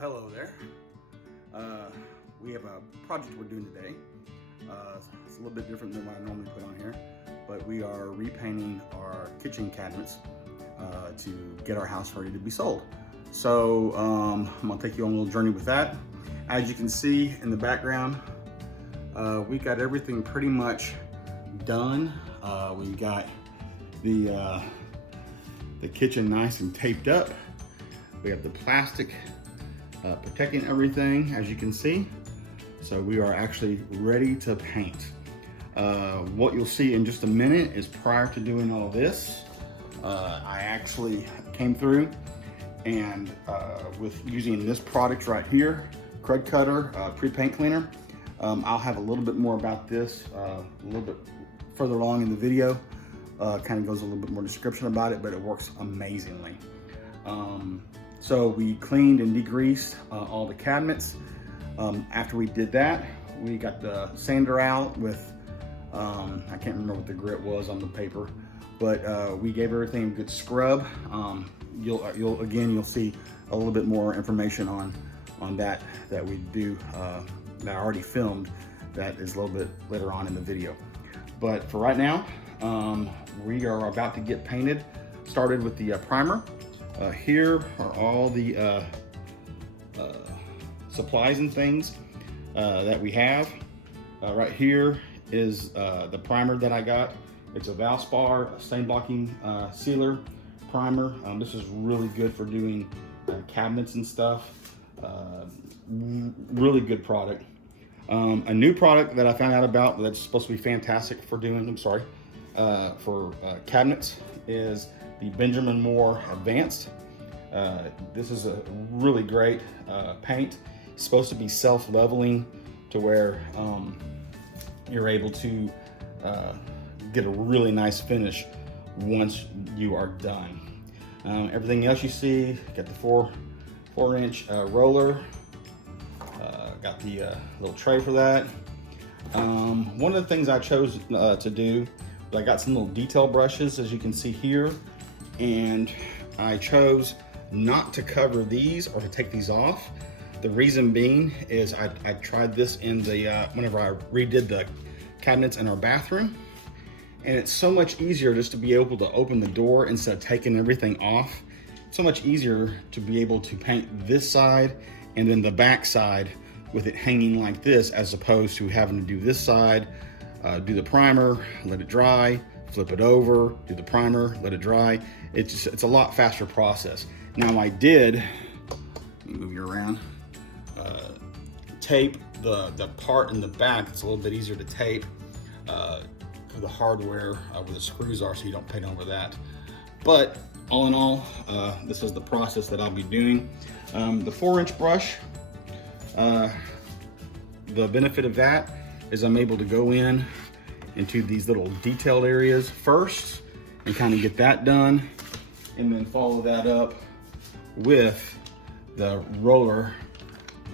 Hello there. We have a project we're doing today. It's a little bit different than what I normally put on here, but we are repainting our kitchen cabinets to get our house ready to be sold. So I'm gonna take you on a little journey with that. As you can see in the background, we got everything pretty much done. We got the kitchen nice and taped up. We have the plastic protecting everything, as you can see. So we are actually ready to paint. What you'll see in just a minute is prior to doing all this, I actually came through and with using this product right here, Crud Cutter pre-paint cleaner. I'll have a little bit more about this a little bit further along in the video. Kind of goes a little bit more description about it, but it works amazingly. So we cleaned and degreased all the cabinets. After we did that, we got the sander out with, I can't remember what the grit was on the paper, but we gave everything a good scrub. You'll see a little bit more information on that we do, that I already filmed, that is a little bit later on in the video. But for right now, we are about to get painted. Started with the primer. Here are all the supplies and things that we have. Right here is the primer that I got. It's a Valspar stain blocking sealer primer. This is really good for doing cabinets and stuff. Really good product. A new product that I found out about that's supposed to be fantastic for doing, for cabinets is the Benjamin Moore Advanced. This is a really great paint. It's supposed to be self-leveling to where you're able to get a really nice finish once you are done. Everything else you see, got the 4-inch roller, got the little tray for that. One of the things I chose to do, I got some little detail brushes, as you can see here, and I chose not to cover these or to take these off. The reason being is I tried this in the whenever I redid the cabinets in our bathroom, and it's so much easier just to be able to open the door instead of taking everything off. It's so much easier to be able to paint this side and then the back side with it hanging like this, as opposed to having to do this side, do the primer, let it dry, flip it over, do the primer, let it dry. It's a lot faster process. Now I did, let me move you around, tape the part in the back. It's a little bit easier to tape for the hardware where the screws are, so you don't paint over that. But all in all, this is the process that I'll be doing. The 4-inch brush, the benefit of that is I'm able to go into these little detailed areas first and kind of get that done, and then follow that up with the roller.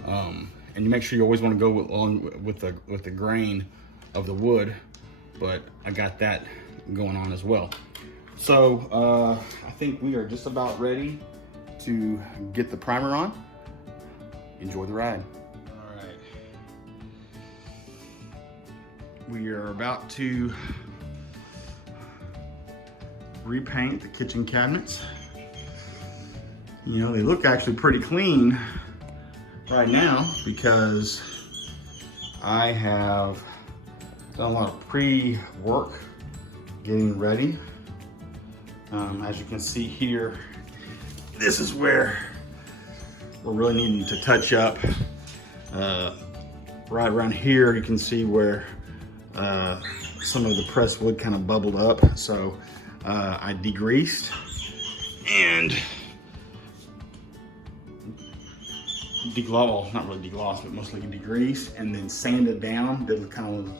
And you make sure you always want to go along with the grain of the wood, but I got that going on as well. So I think we are just about ready to get the primer on. Enjoy the ride. All right. We are about to repaint the kitchen cabinets. You know, they look actually pretty clean right now because I have done a lot of pre-work getting ready. As you can see here, this is where we're really needing to touch up. Right around here, you can see where some of the pressed wood kind of bubbled up. So I degreased and well, not really deglossed, but mostly degreased, and then sanded down. Did kind of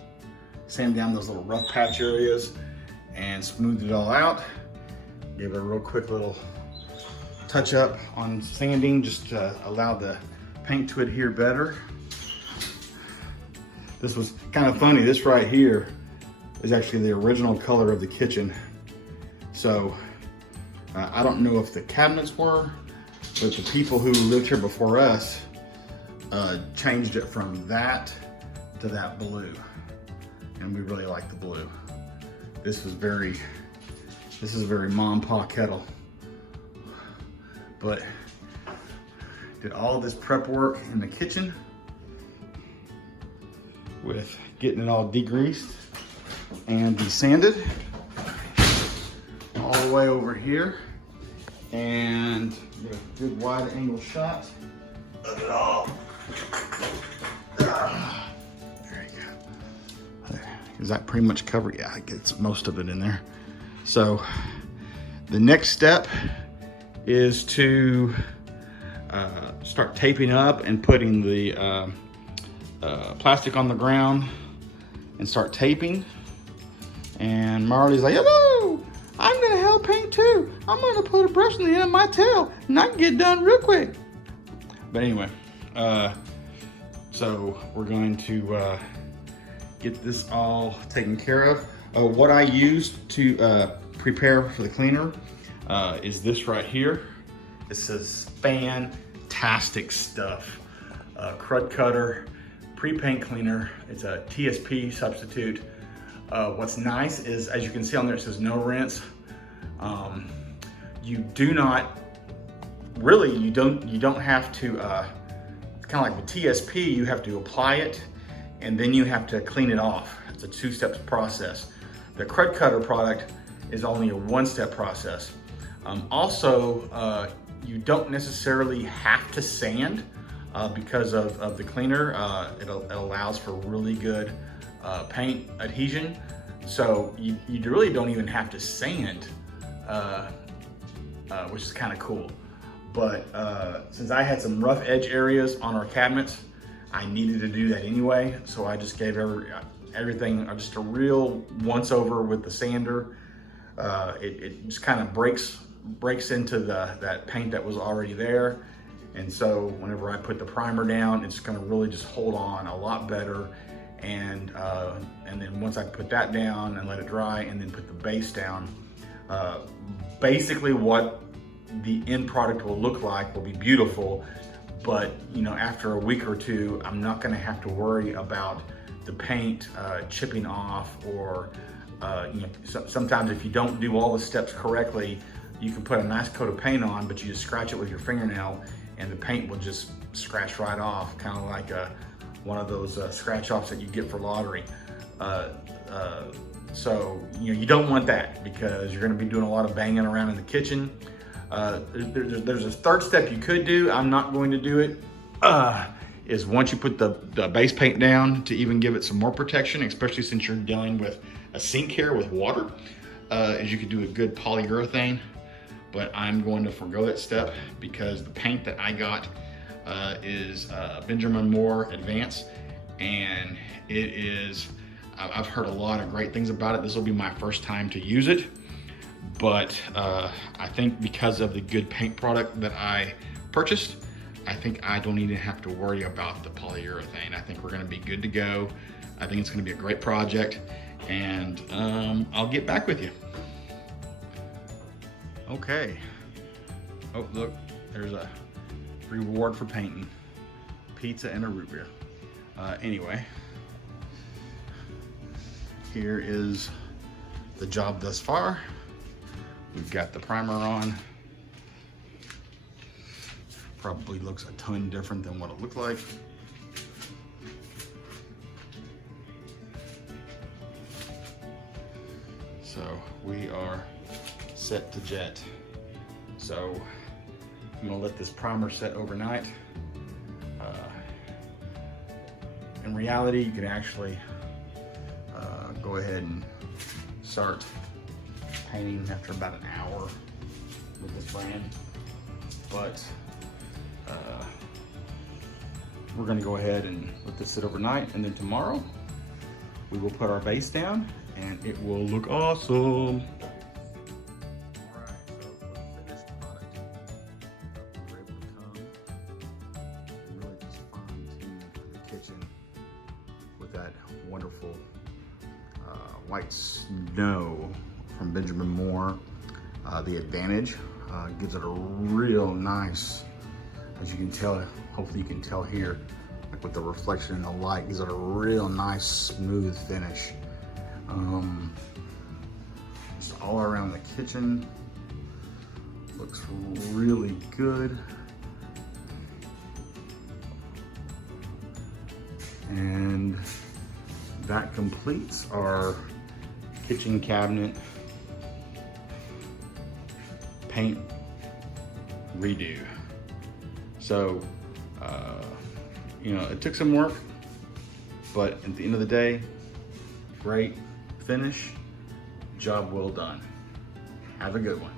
sand down those little rough patch areas and smoothed it all out. Gave it a real quick little touch up on sanding just to allow the paint to adhere better. This was kind of funny. This right here is actually the original color of the kitchen. So I don't know if the cabinets were but the people who lived here before us changed it from that to that blue, and we really like the blue. This is a very mom and pop kettle, but did all this prep work in the kitchen with getting it all degreased and desanded all the way over here, and get a good wide angle shot of it all. There you go. Does that pretty much cover? Yeah, it gets most of it in there. So the next step is to start taping up and putting the plastic on the ground and start taping. And Marley's like, hello, I'm gonna help paint too. I'm gonna put a brush on the end of my tail and I can get done real quick. But anyway, so we're going to get this all taken care of. What I used to prepare for the cleaner is this right here. This is fantastic stuff. Crud cutter, pre-paint cleaner. It's a TSP substitute. What's nice is, as you can see on there, it says no rinse. You do not, really, you don't have to, kind of like with TSP, you have to apply it and then you have to clean it off. It's a two-step process. The Crud Cutter product is only a one-step process. Also, you don't necessarily have to sand because of the cleaner. It allows for really good paint adhesion. So you really don't even have to sand, which is kind of cool. But since I had some rough edge areas on our cabinets, I needed to do that anyway. So I just gave everything just a real once over with the sander. It just kind of breaks into that paint that was already there. And so whenever I put the primer down, it's gonna really just hold on a lot better. And then once I put that down and let it dry and then put the base down, basically what the end product will look like will be beautiful. But you know, after a week or two, I'm not gonna have to worry about the paint chipping off, or you know, sometimes if you don't do all the steps correctly, you can put a nice coat of paint on, but you just scratch it with your fingernail and the paint will just scratch right off, kind of like one of those scratch offs that you get for lottery. So you know, you don't want that because you're going to be doing a lot of banging around in the kitchen. There's a third step you could do. I'm not going to do it. Is once you put the base paint down, to even give it some more protection, especially since you're dealing with a sink here with water, is you could do a good polyurethane. But I'm going to forego that step because the paint that I got is Benjamin Moore Advance, and it is, I've heard a lot of great things about it. This will be my first time to use it, but I think because of the good paint product that I purchased, I think I don't even have to worry about the polyurethane. I think we're gonna be good to go. I think it's gonna be a great project, and I'll get back with you. Okay. Oh, look, there's a reward for painting. Pizza and a root beer. Anyway, here is the job thus far. We've got the primer on. Probably looks a ton different than what it looked like. So we are set to jet. So I'm gonna let this primer set overnight. In reality, you can actually go ahead and start painting after about an hour with this brand. But we're gonna go ahead and let this sit overnight, and then tomorrow we will put our base down and it will look awesome. With that wonderful white snow from Benjamin Moore. The Advantage gives it a real nice As you can tell, hopefully you can tell here, like with the reflection and the light, these are a real nice smooth finish. Just all around the kitchen, looks really good. And that completes our kitchen cabinet paint redo. So, you know, it took some work, but at the end of the day, great finish, job well done. Have a good one.